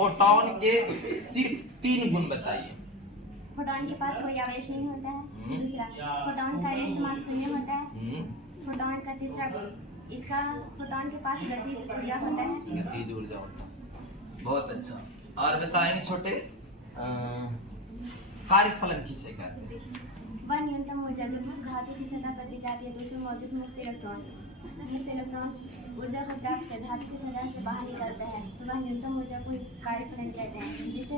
Photon के सिर्फ 3 गुण बताइए। फोटॉन के पास कोई आवेश नहीं होता है। दूसरा, फोटॉन का रेस्ट मास शून्य होता है। फोटॉन का तीसरा गुण, इसका फोटॉन के पास गतिज ऊर्जा होता है। गतिज ऊर्जा होता है। बहुत अच्छा। और बताएंगे छोटे कार्यफलन किसे कहते हैं? वह न्यूनतम ऊर्जा जो किसी धातु की सतह पर दी जाती है दूसरे मौजूद मुक्त इलेक्ट्रॉन ऊर्जा को प्राप्त कर धातु की सतह से बाहर निकलता है, तो वह न्यूनतम ऊर्जा को कार्यफलन कहते हैं, जिसे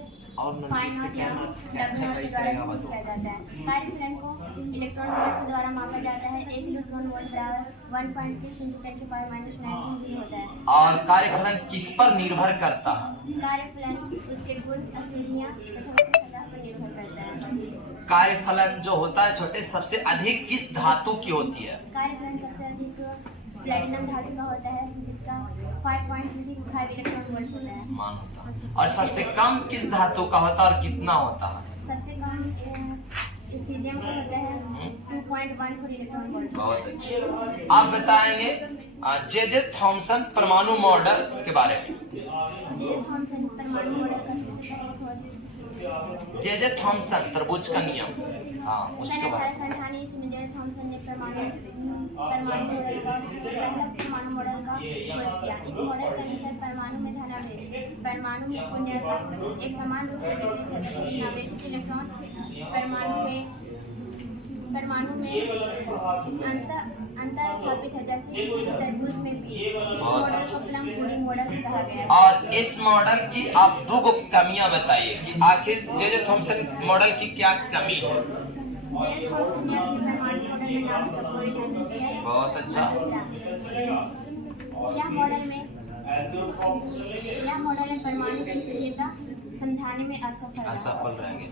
फाई नॉट या डब्ल्यू नॉट द्वारा सूचित किया जाता है। कार्यफलन को इलेक्ट्रॉन वोल्ट के द्वारा मापा जाता है। 1 इलेक्ट्रॉन वोल्ट बराबर 1.6 × 10⁻⁹ जूल होता है। और कार्यफलन किस पर निर्भर करता है? कार्यफलन उसके गुण, अस्थितियां तथा उसकी सतह पर निर्भर करता है। कार्यफलन जो होता है छोटे सबसे अधिक किस धातु की होती है? कार्यफलन सबसे अधिक प्लैटिनम धातु का होता है, जिसका 5.65 इलेक्ट्रॉन वोल्ट होता है। मान होता है। और सबसे कम किस धातु का होता है और कितना होता है? सबसे कम सीजियम का होता है 2.14 इलेक्ट्रॉन वोल्ट। बहुत अच्छे। आप बताएंगे जे थॉमसन परमाणु मॉडल के बारे में। जे थॉमसन परमाणु मॉडल का सबसे पहला खोज जे थॉमसन तरबूज का नियम, हाँ उसके बारे में। 1898 ईस्वी में जे थॉमसन ने परमाणु मॉडल का पहला परमाणु मॉडल का खोज किया। इस मॉडल के अनुसार परमाणु में धनावेश परमाणु में पूर्णतः एक समान रूप से वितरित है, जबकि आवेशित इलेक्ट्रॉन परमाणु में अंतर स्थापित है, जैसे किसी तरबूज में भी। इस मॉडल को प्लम पुडिंग मॉडल कहा गया है। और इस मॉडल की आप 2 कमियां बताइए कि आखिर जे थॉमसन मॉडल की क्या कमी है? जे थॉमसन ने अपने परमाणु मॉडल में नाभिक का कोई ध्यान नहीं दिया है। बहुत अच्छा। यह मॉडल में परमाणु की स्थिरता समझाने में असफल रह गए।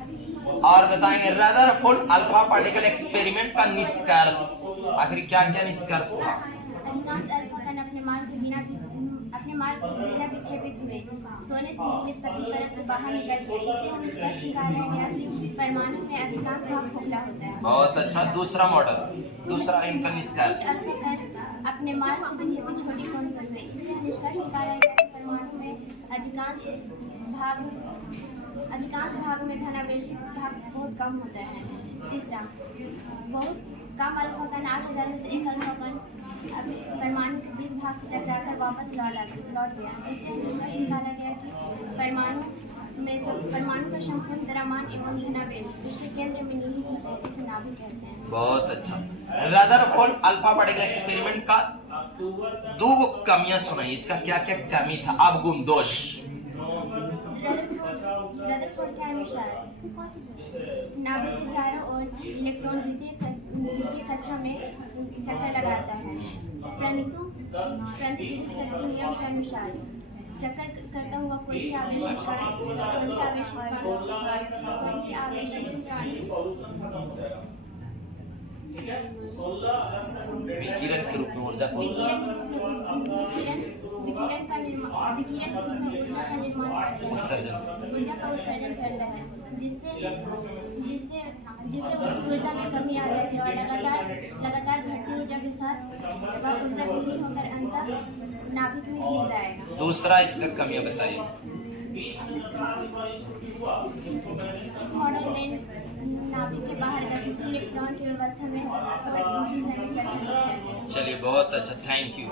और बताएंगे रदरफोर्ड अल्फा पार्टिकल एक्सपेरिमेंट का निष्कर्ष, आखिर क्या क्या निष्कर्ष था? अधिकांश अल्फा कण अपने मार्ग से बिना विक्षेपित हुए सोने से निर्मित पतली परत से बाहर निकल गए। इससे हम निष्कर्ष निकाला गया कि परमाणु में अधिकांश भाग खोखला होता है। बहुत अच्छा। दूसरा मॉडल, दूसरा इनका निष्कर्ष। अल्फा कण अपने मार्ग से विक्षेपित छोटी कोण पर हुए। इससे हम निष्कर्ष निकाला गया कि परमाणु में अधिकांश भाग में धनावेशित भाग बहुत कम होता है। तीसरा, बहुत कम अल्फा कण 8000 में से एक अल्फा कण परमाणु के 20 भाग से टकराकर वापस लौट गया। इससे निष्कर्ष निकाला गया कि परमाणु का संपूर्ण द्रव्यमान एवं धनावेश उसके केंद्र में निहित होता है, जिसे नाभिक कहते हैं। बहुत अच्छा। रदरफोर्ड अल्फा पार्टिकल एक्सपेरिमेंट का 2 कमियां सुनाई, इसका क्या क्या कमी था? अब गुण दोष। रदरफोर्ड के अनुसार नाभिक के चारों ओर इलेक्ट्रॉन द्वितीय कक्षा में चक्कर लगाता है, परंतु विद्युत गति नियम के अनुसार चक्कर करता हुआ कोई भी आवेशित विकिरण के रूप में ऊर्जा को विकिरण का निर्माण ऊर्जा का उत्सर्जन करता है, जिससे उस ऊर्जा की कमी आ जाती है और लगातार घटती ऊर्जा के साथ वह ऊर्जा विहीन होकर अंततः नाभिक में गिर जाएगा। दूसरा इसका कमियां बताइए। इस मॉडल में नाभिक के बाहर गतिशील इलेक्ट्रॉन की व्यवस्था में चलिए बहुत अच्छा, थैंक यू।